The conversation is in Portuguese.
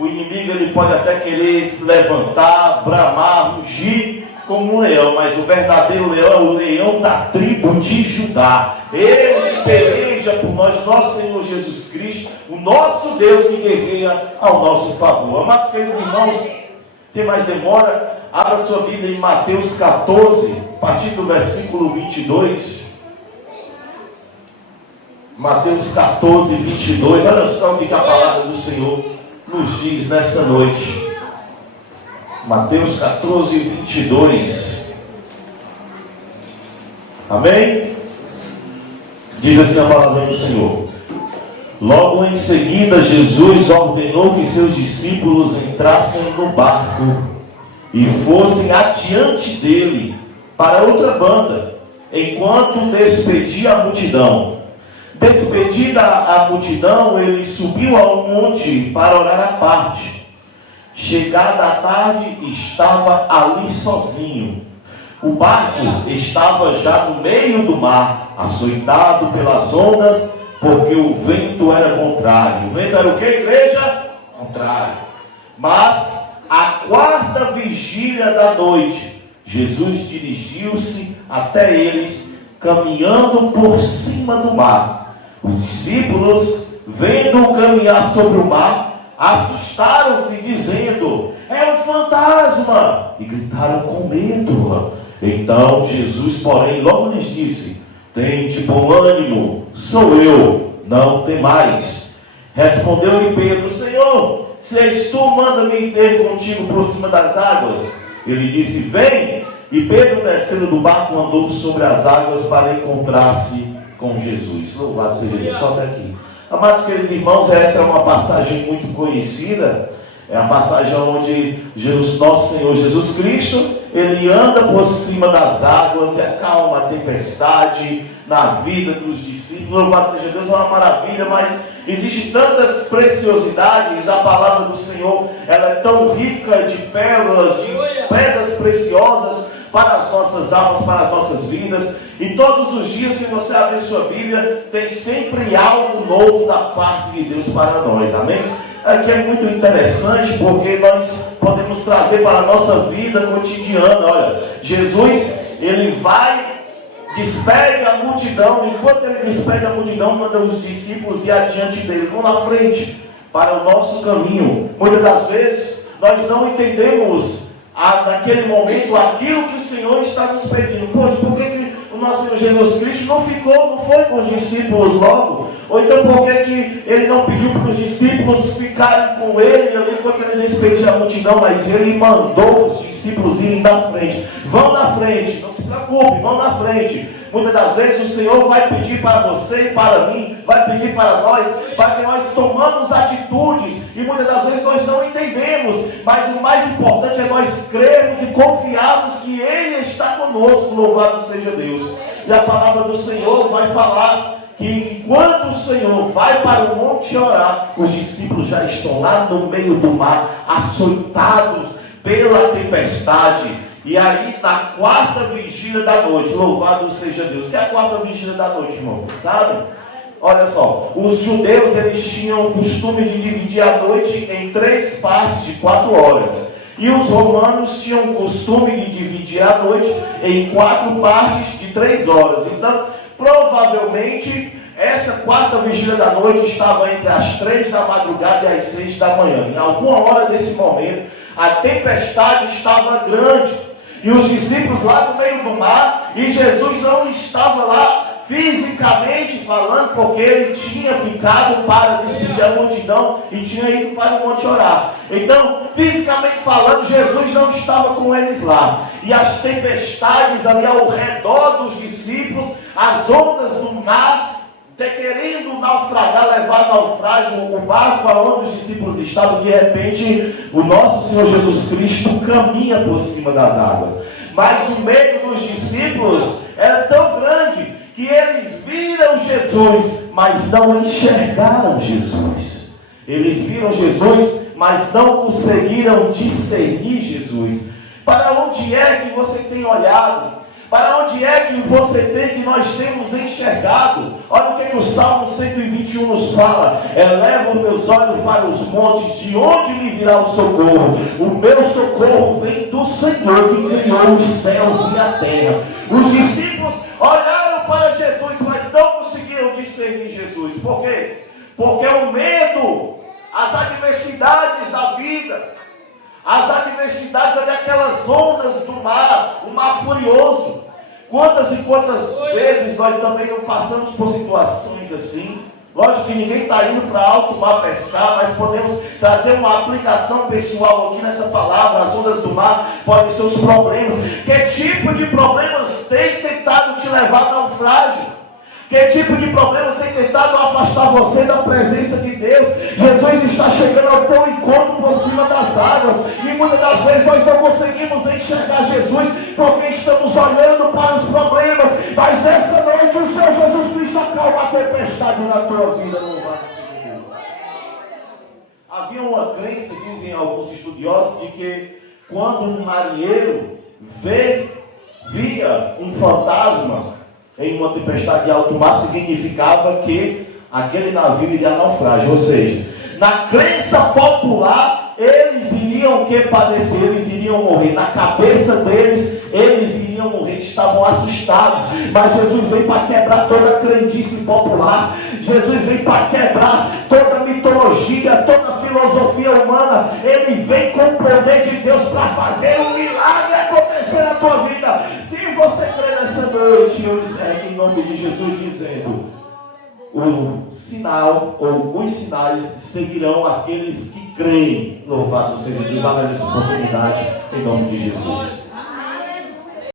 o inimigo ele pode até querer se levantar, bramar, rugir como um leão, mas o verdadeiro leão é o leão da tribo de Judá. Ele peleja por nós, nosso Senhor Jesus Cristo, o nosso Deus que guerreia ao nosso favor. Amados queridos irmãos, sem mais demora, abra sua Bíblia em Mateus 14, a partir do versículo 22. Mateus 14, 22. Olha só o que a palavra do Senhor nos diz nessa noite. Mateus 14, 22. Amém? Diz assim a palavra do Senhor. Logo em seguida, Jesus ordenou que seus discípulos entrassem no barco e fossem adiante dele para outra banda, enquanto despedia a multidão. Despedida a multidão, ele subiu ao monte para orar à parte. Chegada a tarde, estava ali sozinho. O barco estava já no meio do mar, açoitado pelas ondas, porque o vento era contrário. O vento era o que, igreja? Contrário. Mas, à quarta vigília da noite, Jesus dirigiu-se até eles, caminhando por cima do mar. Os discípulos, vendo-o caminhar sobre o mar, assustaram-se, dizendo: é um fantasma! E gritaram com medo. Então Jesus, porém, logo lhes disse: tende bom ânimo, sou eu, não temais. Respondeu-lhe Pedro: Senhor, se és tu, manda-me ter contigo por cima das águas. Ele disse: vem. E Pedro, descendo do barco, andou sobre as águas para encontrar-se com Jesus. Louvado seja Deus. Só até aqui. Amados queridos irmãos, essa é uma passagem muito conhecida. É a passagem onde nosso Senhor Jesus Cristo, ele anda por cima das águas e acalma a tempestade na vida dos discípulos. Louvado seja Deus, é uma maravilha, mas existem tantas preciosidades. A palavra do Senhor, ela é tão rica de pérolas, de pedras preciosas para as nossas almas, para as nossas vidas. E todos os dias, se você abrir sua Bíblia, tem sempre algo novo da parte de Deus para nós. Amém? Aqui é muito interessante porque nós podemos trazer para a nossa vida cotidiana. Olha, Jesus, ele vai, despede a multidão. Enquanto ele despede a multidão, manda os discípulos ir adiante dele, vão na frente para o nosso caminho. Muitas das vezes nós não entendemos naquele momento aquilo que o Senhor está nos pedindo. Poxa, por que o nosso Senhor Jesus Cristo não foi com os discípulos logo? Ou então por que ele não pediu para os discípulos ficarem com ele ali enquanto ele despedia a multidão? Mas ele mandou os discípulos irem na frente. Vão na frente, não se preocupe, vão na frente. Muitas das vezes o Senhor vai pedir para você e para mim, vai pedir para nós, para que nós tomamos atitudes, e muitas das vezes nós não entendemos, mas o mais importante é nós crermos e confiarmos que Ele está conosco. Louvado seja Deus. E a palavra do Senhor vai falar que enquanto o Senhor vai para o monte orar, os discípulos já estão lá no meio do mar, açoitados pela tempestade. E aí, na quarta vigília da noite, louvado seja Deus. O que é a quarta vigília da noite, irmãos? Vocês sabem? Olha só, os judeus, eles tinham o costume de dividir a noite em 3 partes de 4 horas. E os romanos tinham o costume de dividir a noite em 4 partes de 3 horas. Então, provavelmente, essa quarta vigília da noite estava entre as 3 da madrugada e as 6 da manhã. Em alguma hora desse momento, a tempestade estava grande. E os discípulos lá no meio do mar, e Jesus não estava lá fisicamente falando, porque ele tinha ficado para despedir a multidão e tinha ido para o monte orar. Então, fisicamente falando, Jesus não estava com eles lá. E as tempestades ali ao redor dos discípulos, as ondas do mar, querendo naufragar, levar naufrágio o barco aonde os discípulos estavam. De repente, o nosso Senhor Jesus Cristo caminha por cima das águas. Mas o medo dos discípulos era tão grande que eles viram Jesus, mas não enxergaram Jesus. Eles viram Jesus, mas não conseguiram discernir Jesus. Para onde é que você tem olhado? Para onde é que você tem, que nós temos enxergado? Olha o que o Salmo 121 nos fala. Eleva os meus olhos para os montes, de onde me virá o socorro? O meu socorro vem do Senhor, que criou os céus e a terra. Os discípulos olharam para Jesus, mas não conseguiram discernir Jesus. Por quê? Porque o medo, as adversidades da vida, as adversidades ali, aquelas ondas do mar, o mar furioso. Quantas e quantas vezes nós também não passamos por situações assim? Lógico que ninguém está indo para alto mar pescar, mas podemos trazer uma aplicação pessoal aqui nessa palavra. As ondas do mar podem ser os problemas. Que tipo de problemas tem tentado te levar ao naufrágio? Que tipo de problemas tem tentado afastar você da presença de Deus? Jesus está chegando ao teu encontro por cima das águas. E muitas das vezes nós não conseguimos enxergar Jesus porque estamos olhando para os problemas. Mas nessa noite o Senhor Jesus Cristo acalma a tempestade na tua vida. Louvado seja Deus. Havia uma crença, dizem alguns estudiosos, de que quando um marinheiro via um fantasma em uma tempestade de alto mar, significava que aquele navio iria naufrágio. Ou seja, na crença popular, eles iriam padecer, eles iriam morrer. Na cabeça deles, eles iriam morrer, estavam assustados. Mas Jesus veio para quebrar toda a crendice popular. Jesus veio para quebrar toda a mitologia, toda a filosofia humana. Ele vem com o poder de Deus para fazer um milagre acontecer na tua vida. Se você crê nessa noite, eu encerro em nome de Jesus dizendo: o sinal, ou os sinais seguirão aqueles que creem. Louvado seja Deus, agradeço a oportunidade em nome de Jesus.